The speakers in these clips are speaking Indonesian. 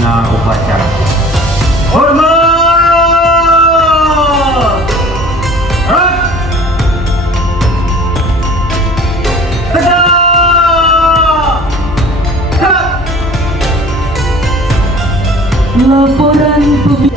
pembina upacara. Hormat! Laporan pembina.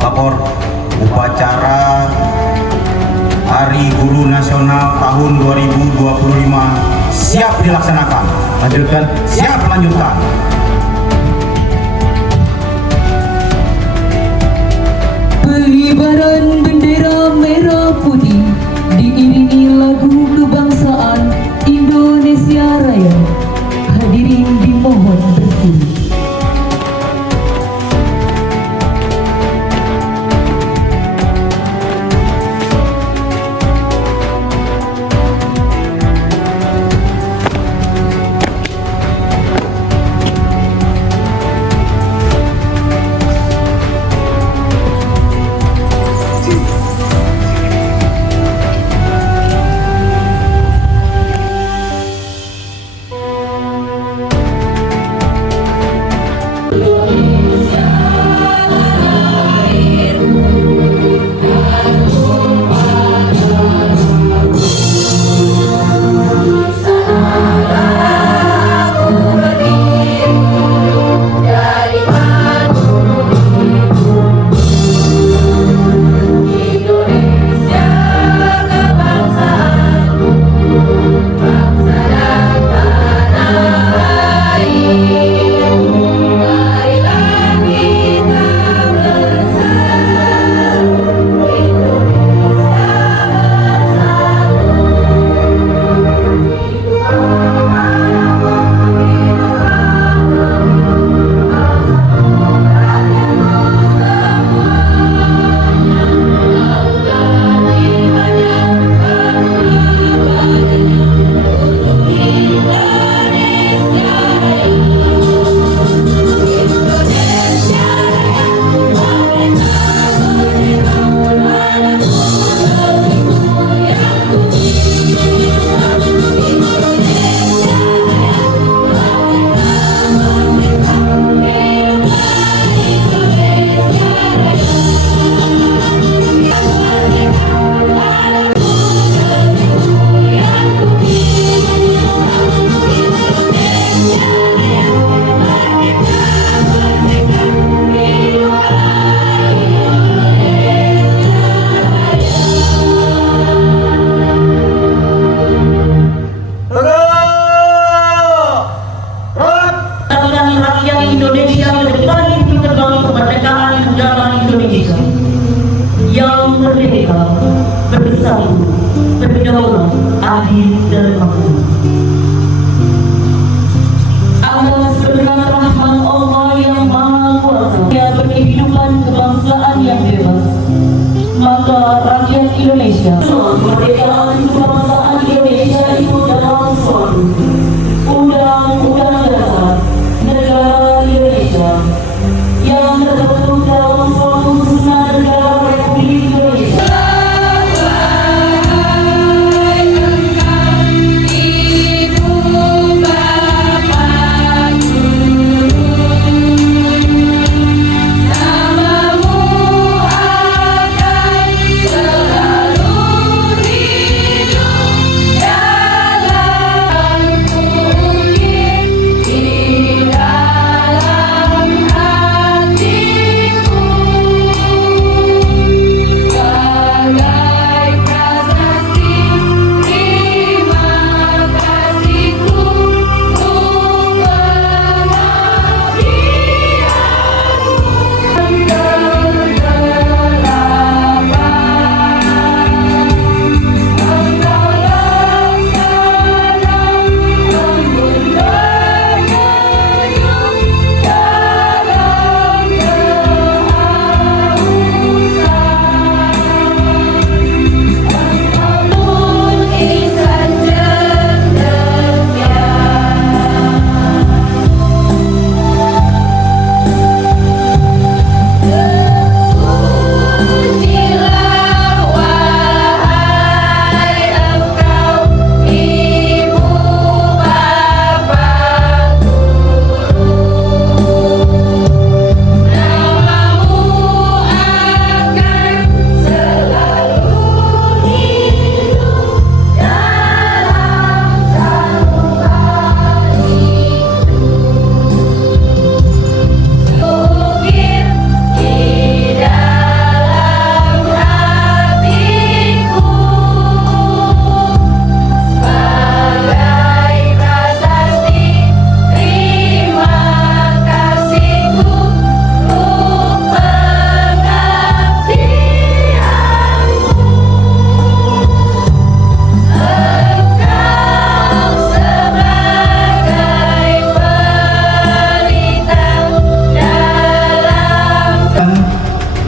Lapor upacara Hari Guru Nasional tahun 2025 siap dilaksanakan. Lanjutkan. Siap lanjutkan. Pengibaran bendera merah putih diiringi lagu kebangsaan Indonesia Raya. Hadirin dimohon berdiri. bersatu, berdaulat, adil dan makmur. Atas berkat rahmat Allah yang Indonesia. Kemerdekaan kebangsaan Indonesia itu tersusun Undang-Undang Dasar Negara Indonesia yang terbentuk dalam suatu susunan negara Republik Indonesia.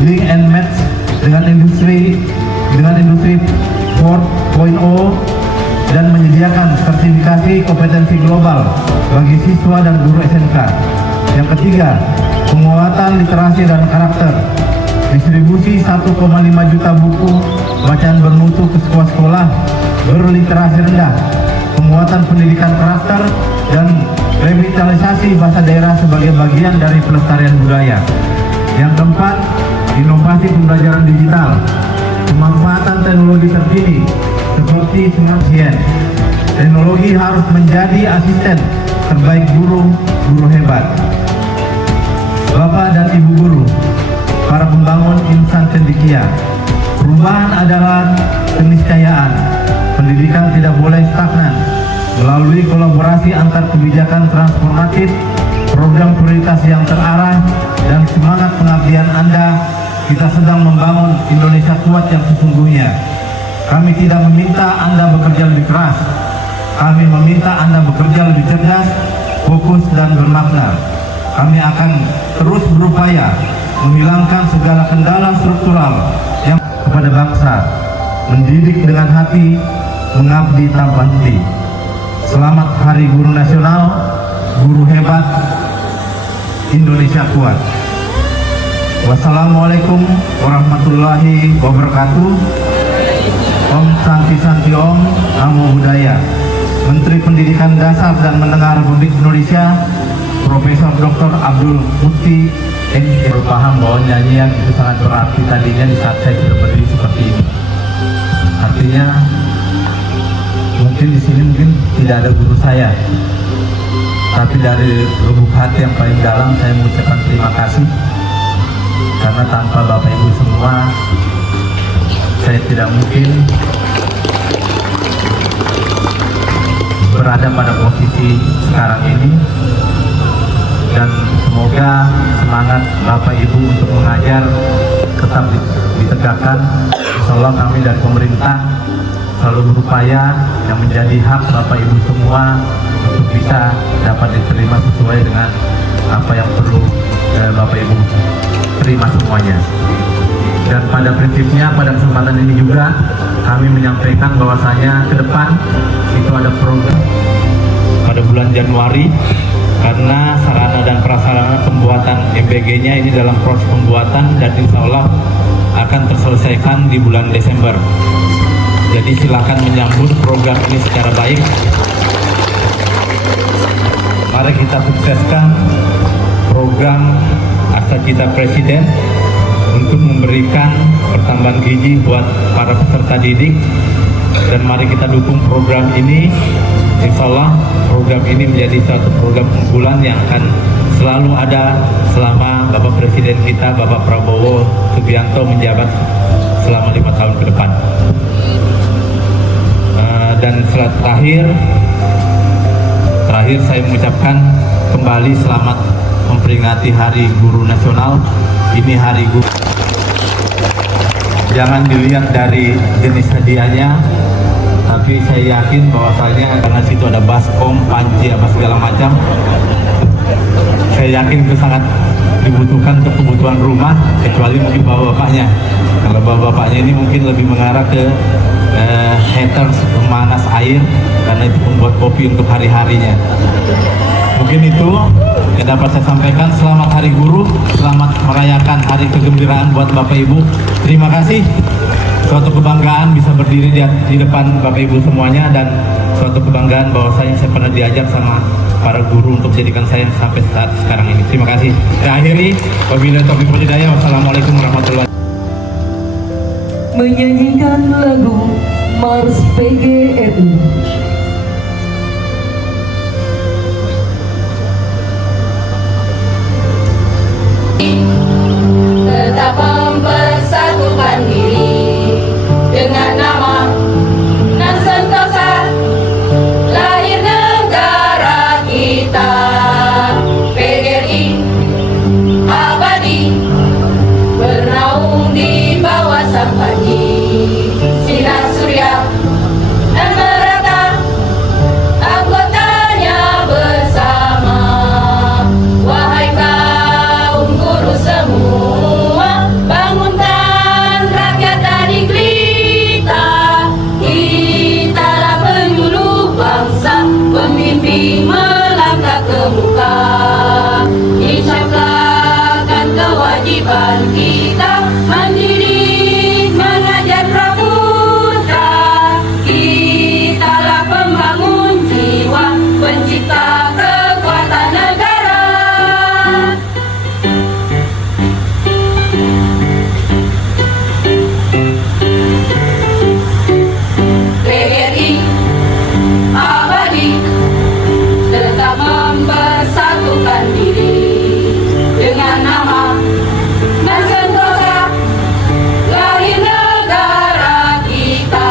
Link and match dengan industri 4.0 dan menyediakan sertifikasi kompetensi global bagi siswa dan guru SMK. Yang ketiga, penguatan literasi dan karakter. Distribusi 1,5 juta buku bacaan bermutu ke sekolah-sekolah berliterasi rendah. Penguatan pendidikan karakter dan revitalisasi bahasa daerah sebagai bagian dari pelestarian budaya. Yang keempat, inovasi pembelajaran digital, pemanfaatan teknologi terkini seperti smart science. Teknologi harus menjadi asisten terbaik guru hebat. Bapak dan Ibu guru, para pembangun insan cendekia, perubahan adalah keniscayaan. Pendidikan tidak boleh stagnan. Melalui kolaborasi antar kebijakan transformatif, program prioritas yang terarah, dan semangat pengabdian Anda, kita sedang membangun Indonesia kuat yang sesungguhnya. Kami tidak meminta Anda bekerja lebih keras. Kami meminta Anda bekerja lebih cerdas, fokus, dan bermakna. Kami akan terus berupaya menghilangkan segala kendala struktural yang kepada bangsa, mendidik dengan hati, mengabdi tanpa henti. Selamat Hari Guru Nasional, guru hebat, Indonesia kuat. Wassalamualaikum warahmatullahi wabarakatuh. Om Santi Santi Om, Namo Buddhaya. Menteri Pendidikan Dasar dan Menengah Republik Indonesia, Profesor Dr. Abdul Mufti MD. Berpaham bahwa nyanyian itu sangat berarti tadinya di saat saya sudah berdiri seperti ini. Artinya mungkin di sini tidak ada guru saya, tapi dari lubuk hati yang paling dalam saya mengucapkan terima kasih, karena tanpa Bapak Ibu semua saya tidak mungkin berada pada posisi sekarang ini. Dan semoga semangat Bapak Ibu untuk mengajar tetap ditegakkan. Insyaallah kami dari pemerintah selalu berupaya yang menjadi hak Bapak Ibu semua untuk bisa dapat diterima sesuai dengan apa yang perlu Bapak Ibu terima semuanya. Dan pada prinsipnya pada kesempatan ini juga kami menyampaikan bahwasanya ke depan itu ada program pada bulan Januari, karena sarana dan prasarana pembuatan MBG-nya ini dalam proses pembuatan dan insya Allah akan terselesaikan di bulan Desember. Jadi silakan menyambut program ini secara baik. Mari kita sukseskan program Asacita Presiden untuk memberikan pertambahan gizi buat para peserta didik, dan mari kita dukung program ini. Insya Allah program ini menjadi suatu program unggulan yang akan selalu ada selama Bapak Presiden kita, Bapak Prabowo Subianto menjabat selama 5 tahun ke depan. Dan terakhir saya mengucapkan kembali selamat memperingati Hari Guru Nasional. Ini Hari Guru. Jangan dilihat dari jenis hadiahnya, tapi saya yakin bahwasanya karena situ ada baskom, panci, apa segala macam, saya yakin itu sangat dibutuhkan untuk kebutuhan rumah, kecuali mungkin bapak-bapaknya. Kalau bapak-bapaknya ini mungkin lebih mengarah ke haters, pemanas air, karena itu membuat kopi untuk hari-harinya. Mungkin itu yang dapat saya sampaikan. Selamat Hari Guru, selamat merayakan hari kegembiraan buat Bapak Ibu. Terima kasih. Suatu kebanggaan bisa berdiri di depan Bapak Ibu semuanya, dan suatu kebanggaan bahwa saya pernah diajak sama para guru untuk jadikan saya sampai saat sekarang ini. Terima kasih. Saya akhiri. Wabillahi taufiq wal hidayah. Wassalamualaikum warahmatullahi wabarakatuh. Menyanyikan lagu Mars PGRI. Tetap mempersatukan diri dengan nama dan sentosa lahir negara kita. PGRI abadi bernaung di bawah sang panji sinar surya dan merata anggotanya bersama. Wahai kaum guru semua, bangunkan rakyat dari gelita. Kitalah penyuluh bangsa, pembimbing melangkah ke muka. Ucapkan kewajiban kita mendidik, mengajar praputra. Kitalah pembangun jiwa, pencipta kekuatan negara. PGRI abadi tetap mempersatukan diri dengan nama dan sentosa lahir negara kita.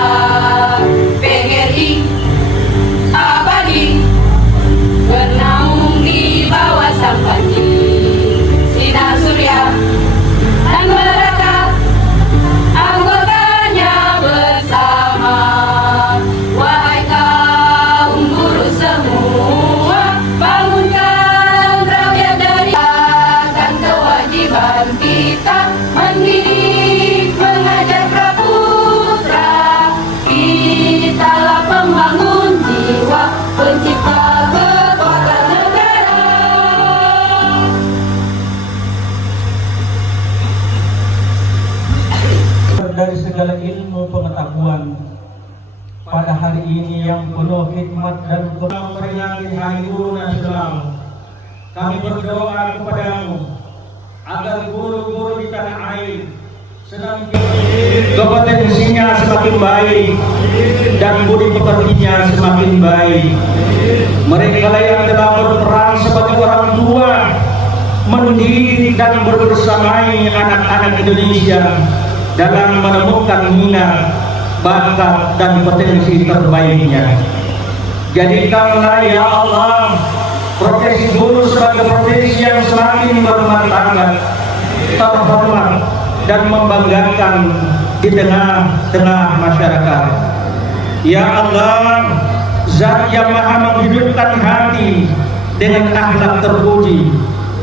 PGRI abadi bernaung di bawah sang panji sinar surya dan merata anggotanya bersama. Wahai kaum guru semua, bangunkan rakyat dari akan kewajiban kita mendidik, mengajar praputra. Kitalah pembangun jiwa, pencipta kekuatan negara. Dari segala ilmu pengetahuan pada hari ini yang penuh hikmat dan memperingati Hari Guru Nasional, kami berdoa kepadamu agar guru-guru di tanah air senantiasa kompetensinya semakin baik dan budi pekertinya semakin baik. Mereka yang telah berperan sebagai orang tua mendidik dan berbersamai anak-anak Indonesia dalam menemukan minat, bakat dan potensi terbaiknya. Jadikanlah ya Allah profesi guru sebagai profesi yang semakin bermartabat, terhormat dan membanggakan di tengah-tengah masyarakat. Ya Allah, Zat yang maha menghidupkan hati dengan akhlak terpuji,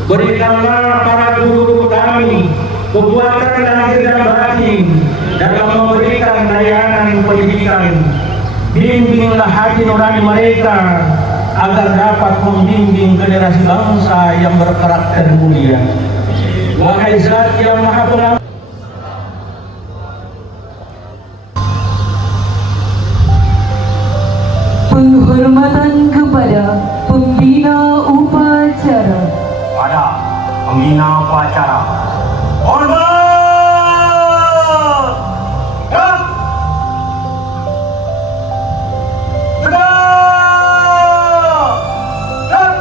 berikanlah para guru kami kekuatan dan kegiatan batin dalam memberikan layanan pendidikan. Bimbinglah hati nurani mereka agar dapat membimbing generasi bangsa yang berkarakter mulia. Wahai Zat yang Maha Pengampun, penghormatan kepada pembina upacara. Pada pembina upacara. Hormat! Gerak! Tegak! Gerak!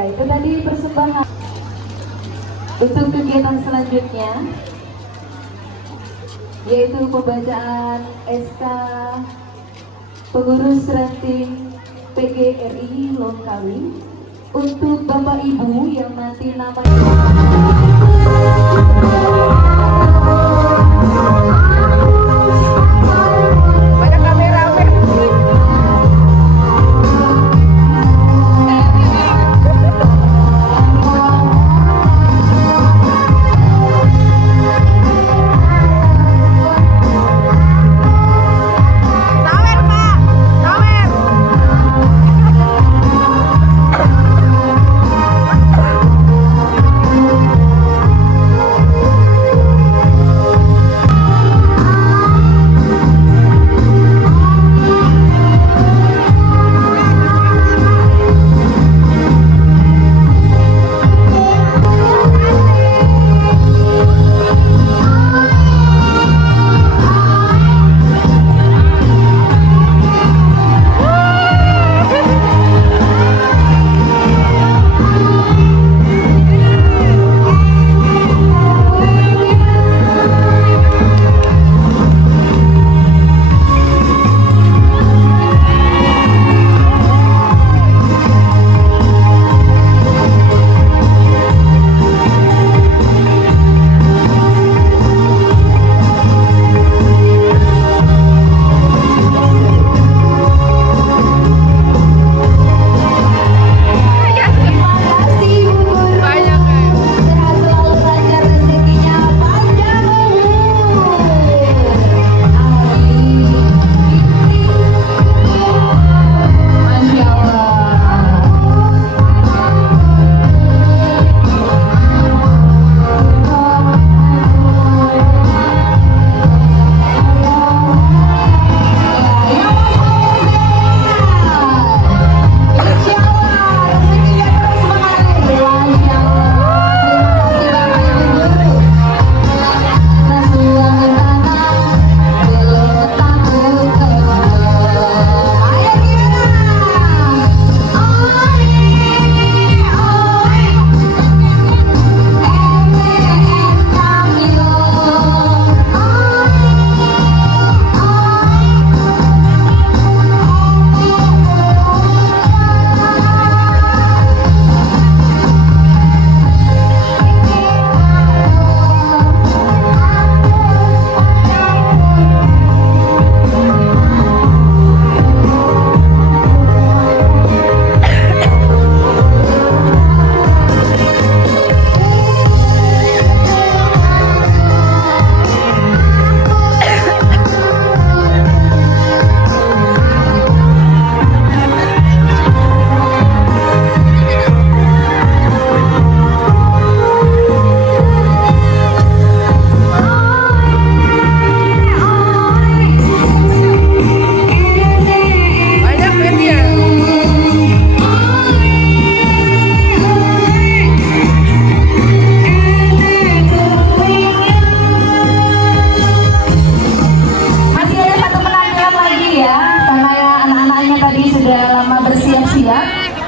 Ya, itu tadi persembahan. Untuk kegiatan selanjutnya, yaitu pembacaan SK Pengurus Ranting PGRI Longkawi untuk Bapak Ibu yang nanti namanya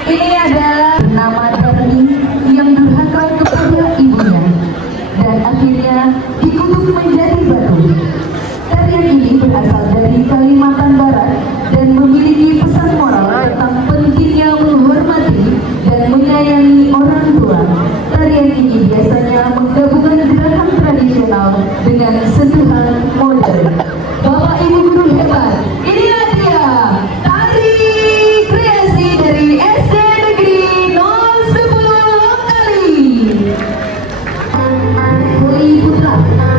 ini adalah nama dari yang durhaka kepada ibunya dan akhirnya dikutuk menjadi batu. Tarian ini berasal dari Kalimantan Barat dan memiliki pesan moral tentang pentingnya menghormati dan menyayangi orang tua. Tarian ini biasanya menggabungkan gerakan tradisional dengan sentuhan modern. Bapak Ibu guru hebat, inilah dia tari kreasi dari SD Negeri 010 Longkali. Putri Putra.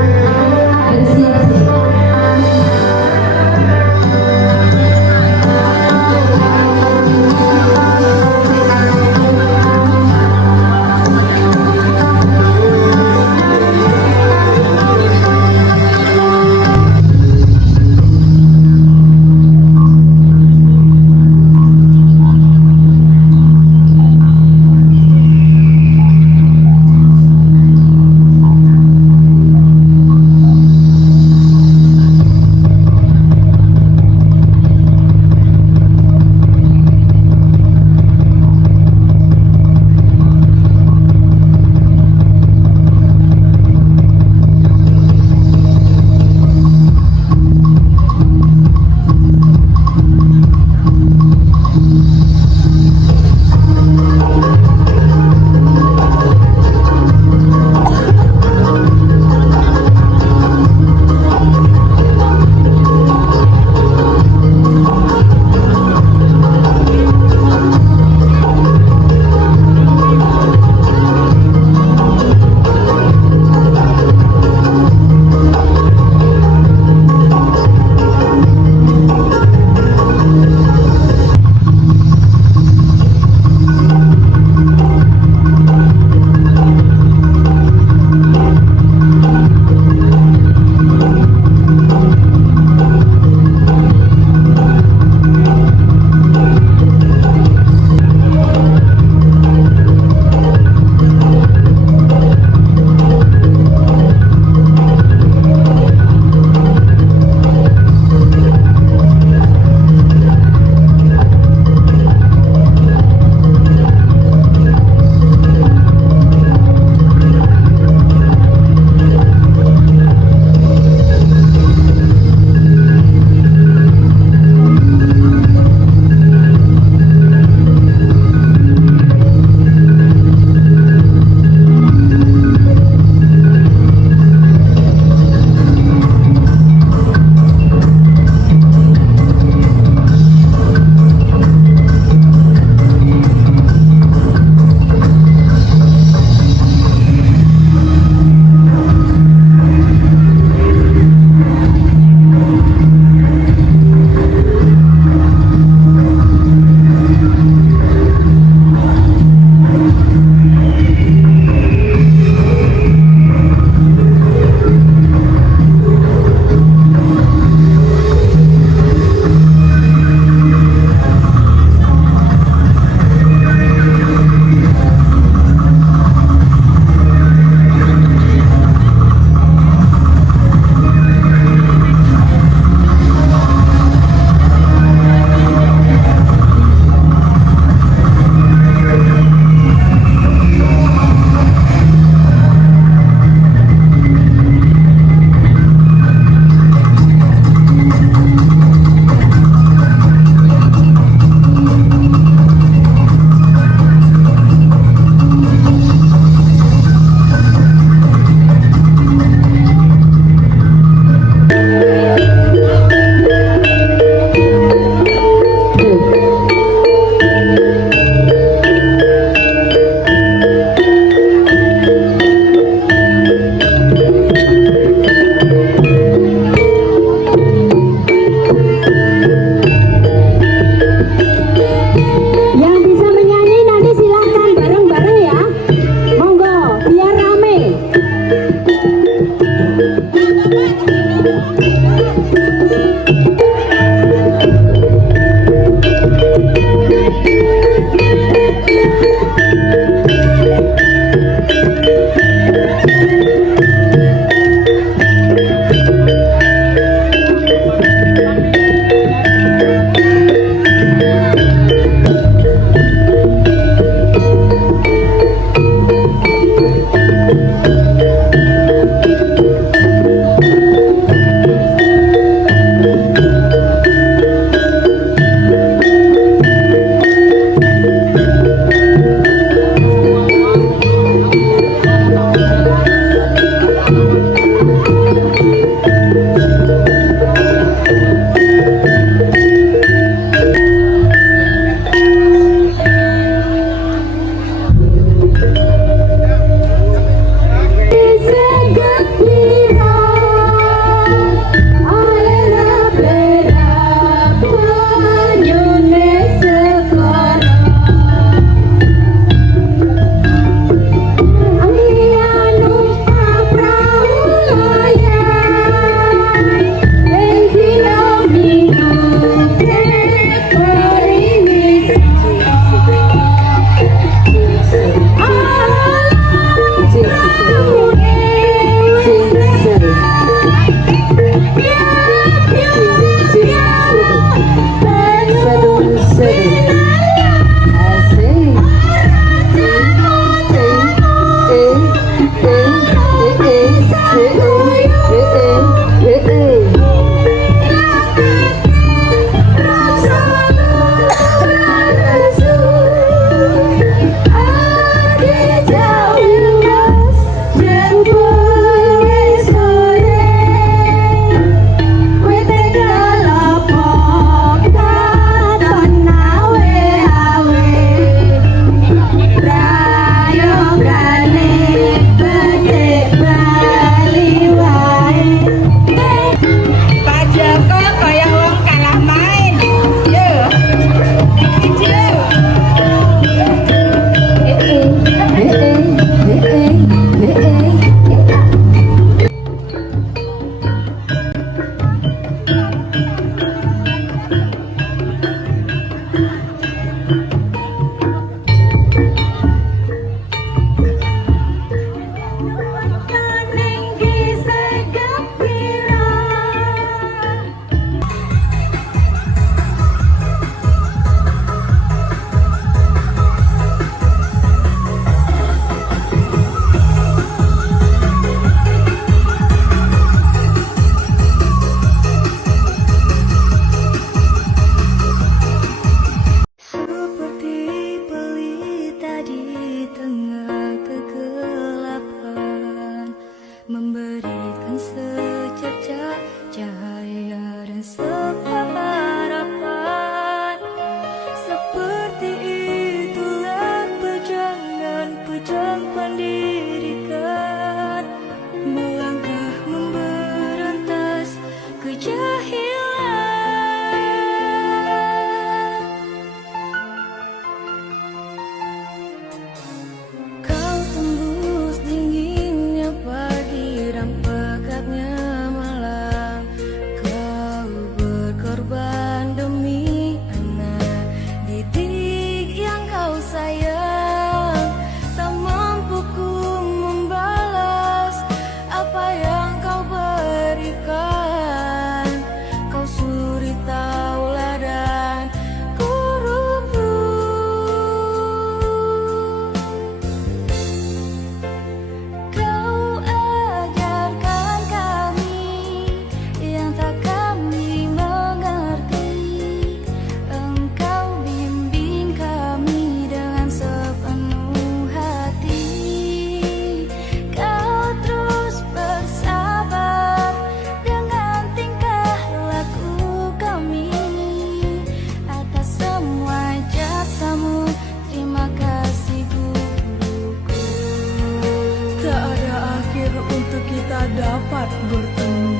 dapat bertemu.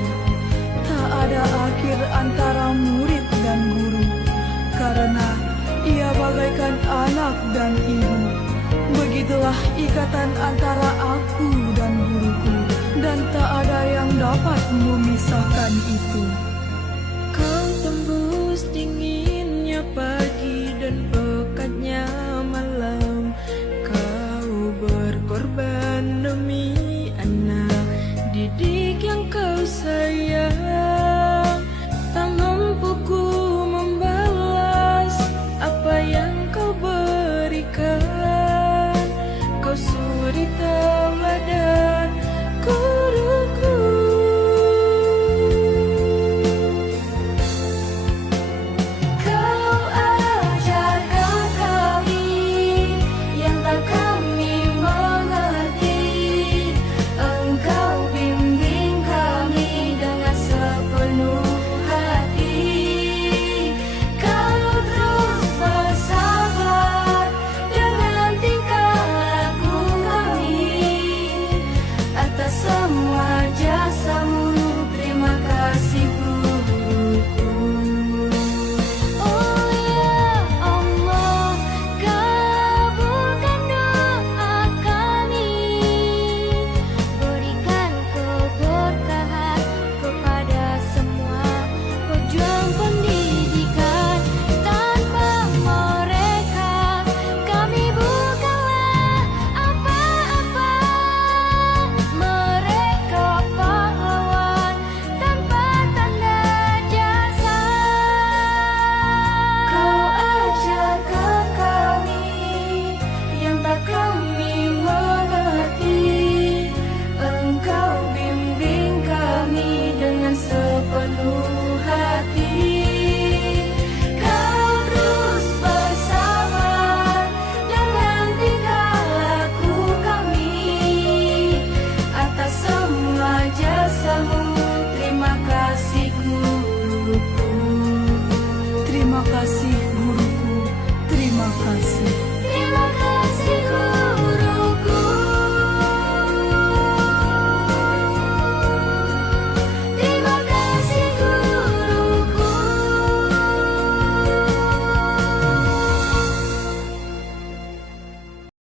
Tak ada akhir antara murid dan guru, karena ia bagaikan anak dan ibu. Begitulah ikatan antara aku dan guruku, dan tak ada yang dapat memisahkan itu. Kau tembus dingin